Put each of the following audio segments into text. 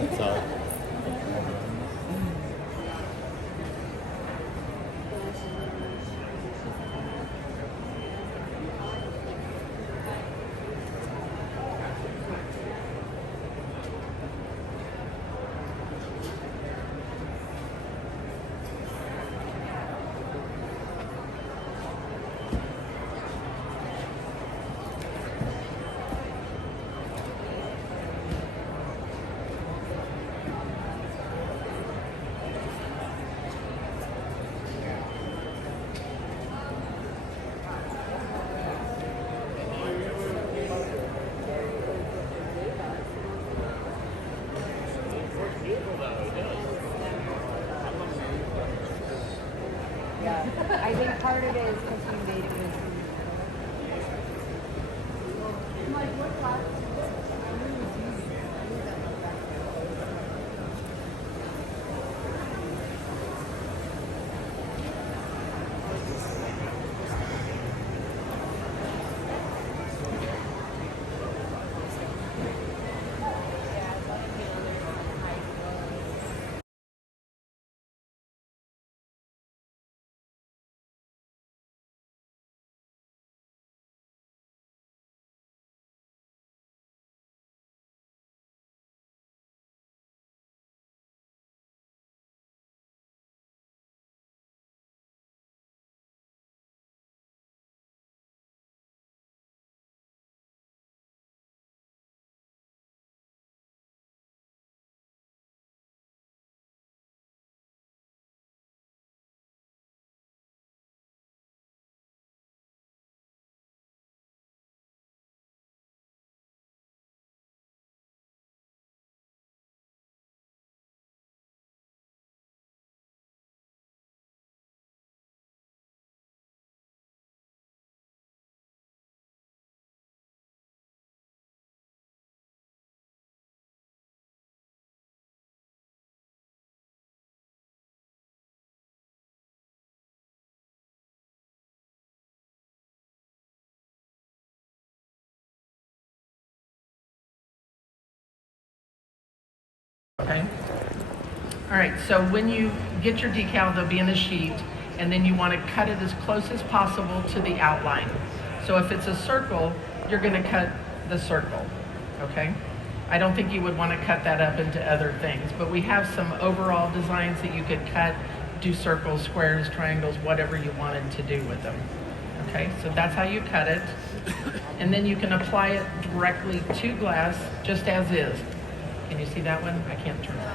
That's all. Yeah, I think part of it is because we made it with. Okay. All right, so when you get your decal, they'll be in a sheet, and then you want to cut it as close as possible to the outline. So if it's a circle, you're going to cut the circle, okay? I don't think you would want to cut that up into other things, but we have some overall designs that you could cut, do circles, squares, triangles, whatever you wanted to do with them. Okay, so that's how you cut it. And then you can apply it directly to glass, just as is. Can you see that one? I can't turn it.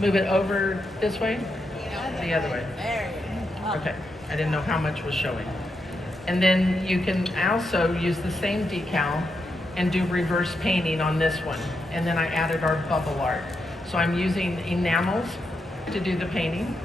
Move it over this way? The other way. Okay, I didn't know how much was showing. And then you can also use the same decal and do reverse painting on this one. And then I added our bubble art. So I'm using enamels to do the painting.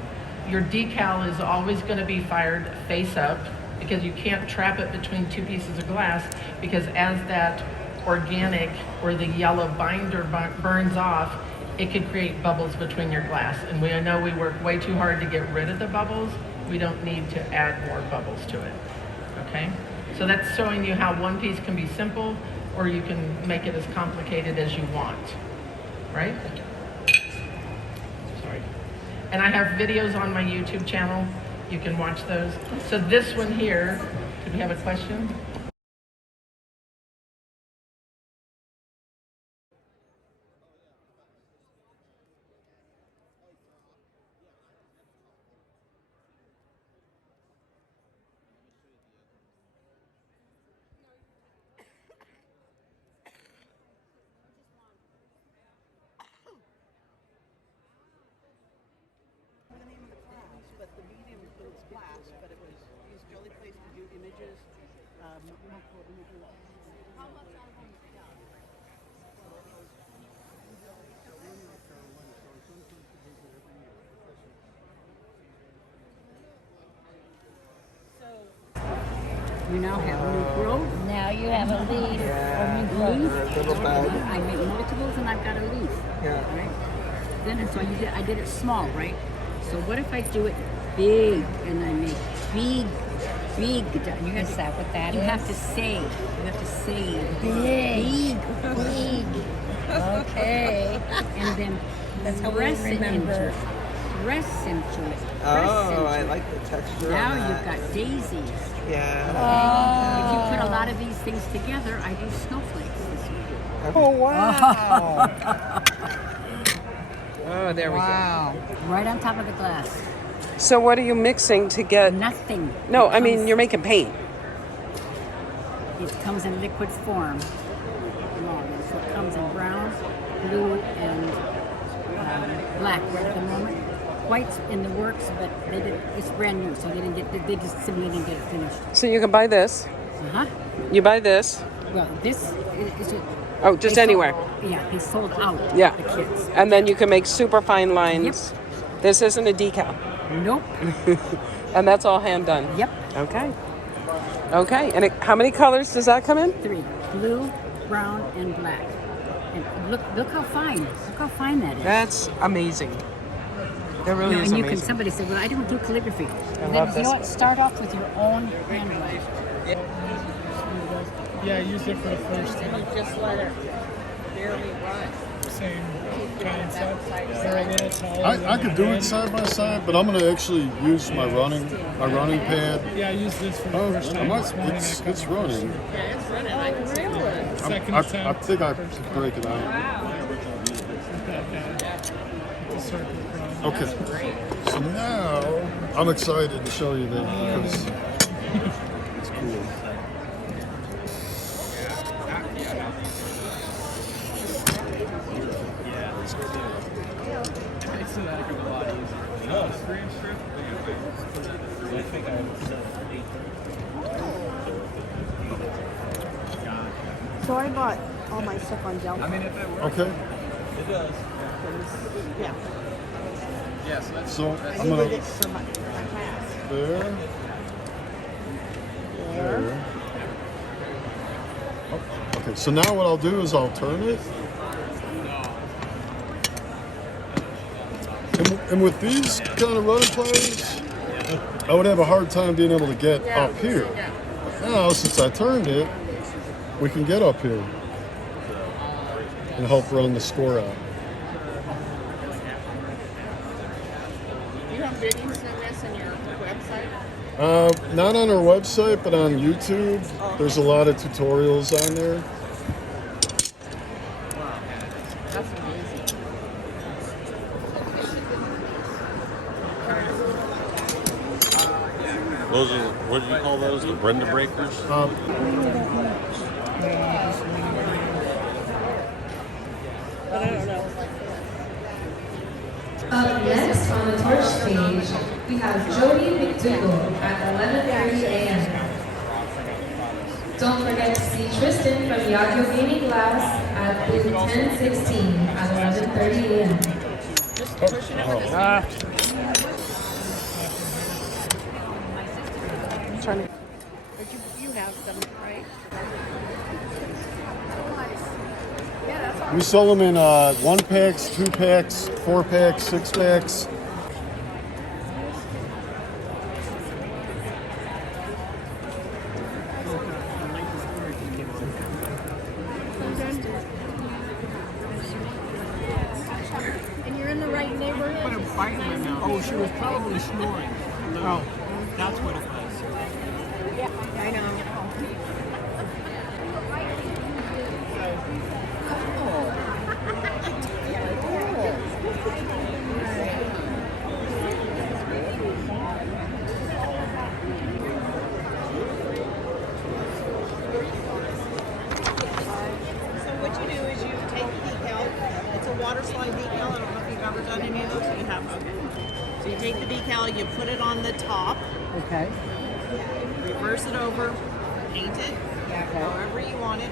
Your decal is always going to be fired face up because you can't trap it between two pieces of glass, because as that organic or the yellow binder burns off, it could create bubbles between your glass. And I know we work way too hard to get rid of the bubbles. We don't need to add more bubbles to it, okay? So that's showing you how one piece can be simple, or you can make it as complicated as you want, right? Sorry. And I have videos on my YouTube channel. You can watch those. So this one here, did we have a question? But the medium includes glass, but it was used Jolly Place to do images, multiple images. How much I want to sell? You now have a new growth. Now you have a leaf or new growth. Little bag. I make multiples and I've got a leaf. Yeah. Right? Then so I did it small, right? So what if I do it big and I make big? You have Is that what that you is? have to say. You have to say Big. big. Okay. And then That's how we press it remember. into it. Press into it. Oh, I like the texture. Now on you've that. got daisies. Yeah. If you put a lot of these things together, I do snowflakes this week. Oh wow. Oh, there we Wow. Right on top of the glass. go. So what are you mixing to get? Nothing. No, It I mean comes- you're making paint. It comes in liquid form. So it comes in brown, blue, and black right at the moment. White's in the works, but it's brand new, so they just simply didn't get it finished. So you can buy this. Uh-huh. You buy this. Well, this is Oh, just they anywhere. Sold, yeah, they sold out Yeah. the kits. And then you can make super fine lines. Yep. This isn't a decal. Nope. And that's all hand done. Yep. Okay. Okay. And how many colors does that come in? 3. Blue, brown, and black. And look how fine. Look how fine that is. That's amazing. That really is and you can, amazing. somebody said, well, I don't do calligraphy. I Then love you this. know what? Start off with your own handwriting. Yeah, I used it for the first time. Just let it barely run. Same concept. They're a little taller. I could do it side by side, but I'm gonna actually use my running pad. Yeah, I used this for the Oh, first time this morning. it's running. Yeah, it's running. I can see it. Second I attempt. think I could break it out. The circle cross. Okay. So now I'm excited to show you that because it's cool. So I bought all my stuff on Delta. Okay. Yeah. So I I'm needed gonna it for my class. there. There. Oh, okay, so now what I'll do is I'll turn it. And with these kind of running pliers, I would have a hard time being able to get up here. Now, since I turned it, we can get up here and help run the score out. Do you have videos in this on your website? Not on our website, but on YouTube. There's a lot of tutorials on there. That's amazing. Those are, what do you call those? The Brenda breakers? Up next on the torch stage, we have Jody McDougall at 11:30 a.m. Don't forget to see Tristan from Yagyo Gaming Glass at booth 1016 at 11:30 a.m. But you have some, right? We sell them in 1-packs, 2-packs, 4-packs, 6-packs. And you're in the right neighborhood? Put a bite in my mouth. Oh, she was probably snoring. Oh, that's what it was. I know. So what you do is you take the decal. It's a water slide decal. I don't know if you've ever done any of those. You have. Okay. So you take the decal, you put it on the top, Okay. reverse it over, paint it however you want it.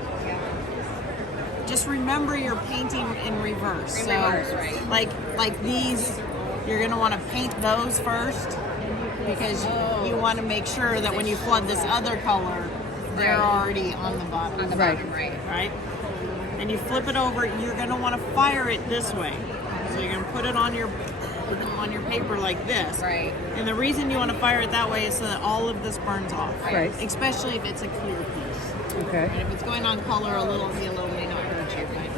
Just remember you're painting in reverse. In reverse, right. Like these, you're gonna want to paint those first because you want to make sure that when you flood this other color, they're already on the bottom. On the bottom, right. Right? And you flip it over, you're going to want to fire it this way. So you're going to put it on your paper like this. Right. And the reason you want to fire it that way is so that all of this burns off. Right. Especially if it's a clear piece. Okay. And if it's going on color, a little yellow may not hurt you. Right?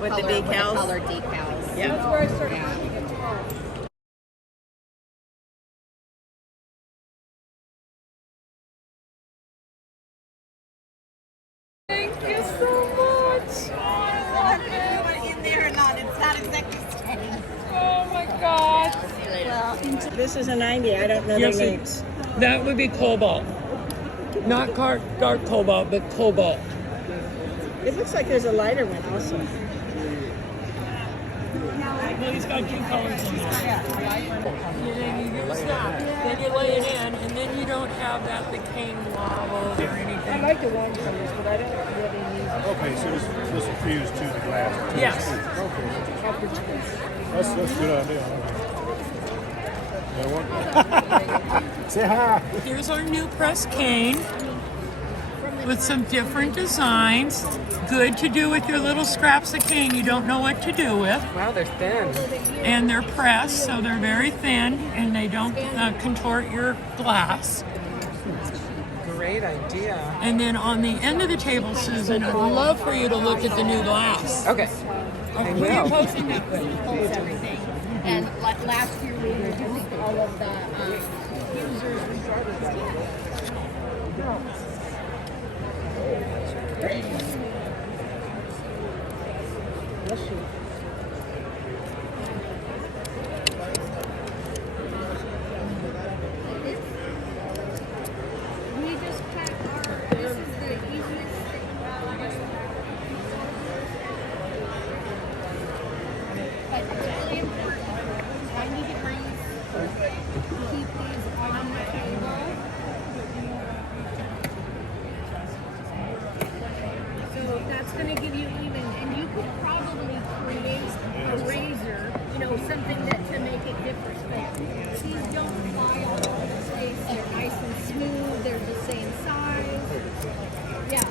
with the decals. Colored decals. Yeah. Thank you so much. In there or not, it's not exactly staying. Oh my God. This is a 90. I don't know their names. That would be cobalt. Not dark cobalt, but cobalt. It looks like there's a lighter one also. Well, he's got two colors in there. Then you give a snap, then you lay it in, and then you don't have that decaying wobble or anything. I like the warm colors, but I don't really need Okay, so this will fuse to the glass. Yes. That's a good idea. Say hi. Here's our new press cane with some different designs. Good to do with your little scraps of cane you don't know what to do with. Wow, they're thin. And they're pressed, so they're very thin, and they don't contort your glass. Great idea. And then on the end of the table, Susan, I'd love for you to look at the new glass. Okay. Who are you posting that with? Holds everything. And like last year we reduced all of the users. We just packed our, this is the easiest but it's really important. 90 degrees. Keep these on the table. So that's going to give you even, and you could probably create a razor, you know, something that to make it different. But these don't fly all over the place. They're nice and smooth. They're the same size. Yeah.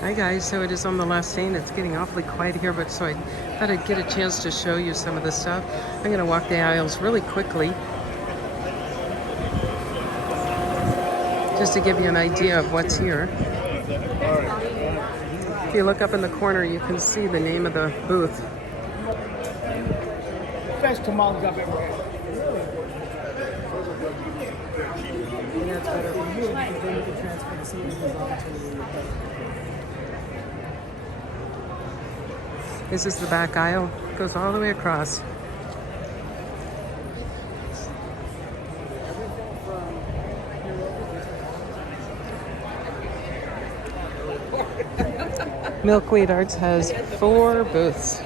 Hi guys, so it is on the last day and it's getting awfully quiet here, but so I thought I'd get a chance to show you some of the stuff. I'm going to walk the aisles really quickly just to give you an idea of what's here. If you look up in the corner, you can see the name of the booth. Best to mug up everywhere. This is the back aisle. It goes all the way across. Milkweed Arts has 4 booths.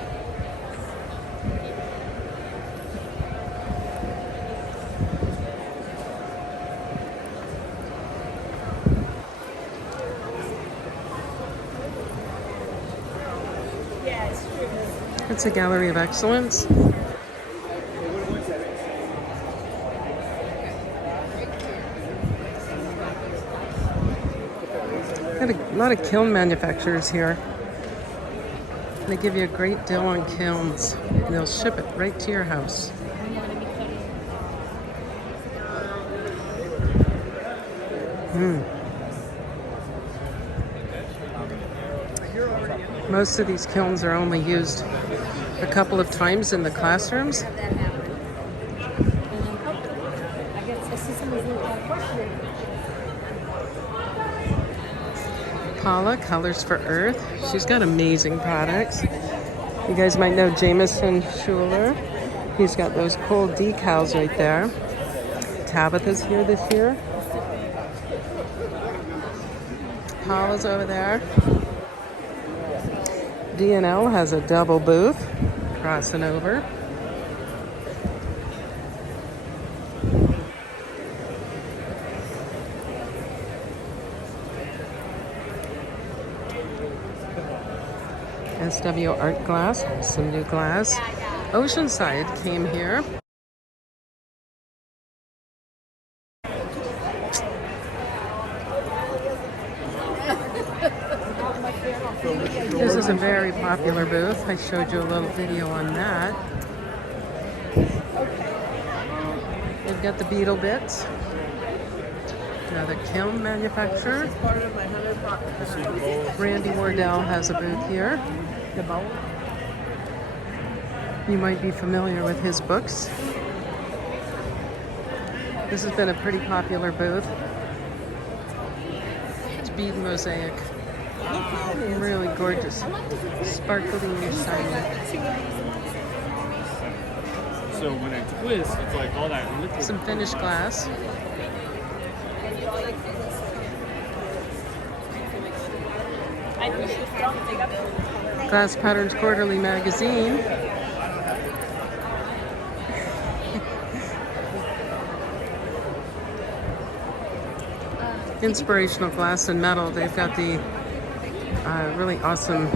It's a gallery of excellence. Got a lot of kiln manufacturers here. They give you a great deal on kilns. And they'll ship it right to your house. Most of these kilns are only used a couple of times in the classrooms. I guess I see some of Paula, Colors for Earth. She's got amazing products. You guys might know Jameson Schuler. He's got those cool decals right there. Tabitha's here this year. Paula's over there. D&L has a double booth crossing over. SW Art Glass, some new glass. Oceanside came here. This is a very popular booth. I showed you a little video on that. They've got the beetle bits. Another kiln manufacturer. Randy Wardell has a booth here. You might be familiar with his books. This has been a pretty popular booth. It's bead mosaic. Really gorgeous. Sparkly and shiny. So when I twist, it's like all that liquid. Some finished glass. Glass Patterns Quarterly magazine. Inspirational glass and metal. They've got the really awesome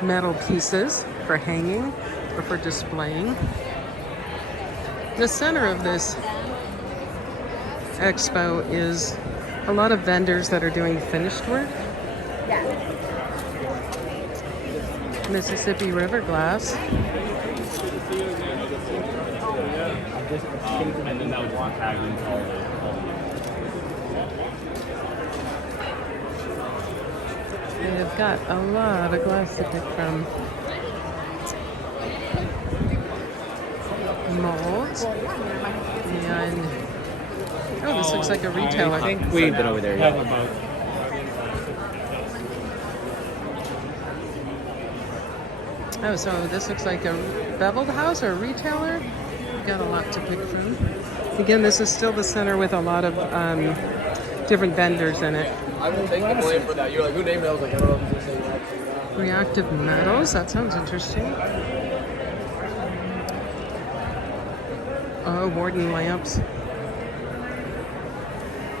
metal pieces for hanging or for displaying. The center of this expo is a lot of vendors that are doing finished work. Mississippi River glass. And then that was tagged into all the. They've got a lot of glass to pick from. Molds. And oh, this looks like a retailer. I think we've been over there. Yeah. Oh, so this looks like a beveled house or a retailer. Got a lot to pick from. Again, this is still the center with a lot of different vendors in it. I will take the blame for that. You're like, who named it? I was like, I don't know if you're saying that. Reactive metals. That sounds interesting. Oh, Warden lamps.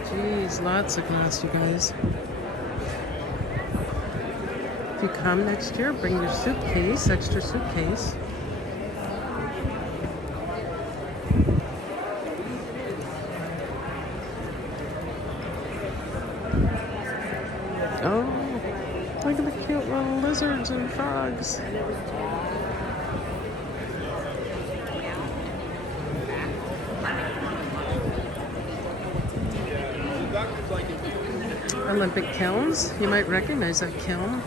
Jeez, lots of glass, you guys. If you come next year, bring your suitcase, extra suitcase. Oh, look at the cute little lizards and frogs. Olympic kilns. You might recognize that kiln.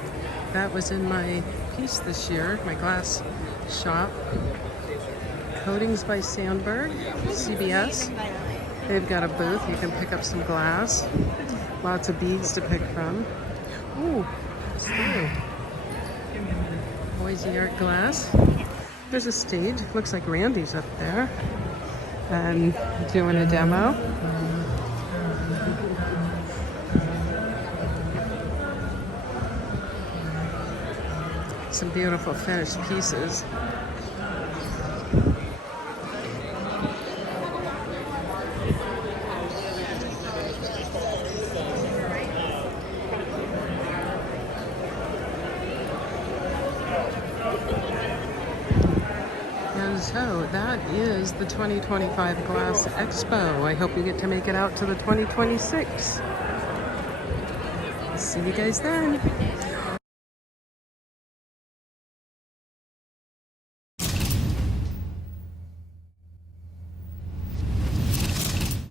That was in my piece this year, my glass shop. Coatings by Sandberg, CBS. They've got a booth. You can pick up some glass. Lots of beads to pick from. Ooh, so Boise Art Glass. There's a stage. Looks like Randy's up there and doing a demo. Some beautiful finished pieces. And so that is the 2025 Glass Expo. I hope you get to make it out to the 2026. See you guys then.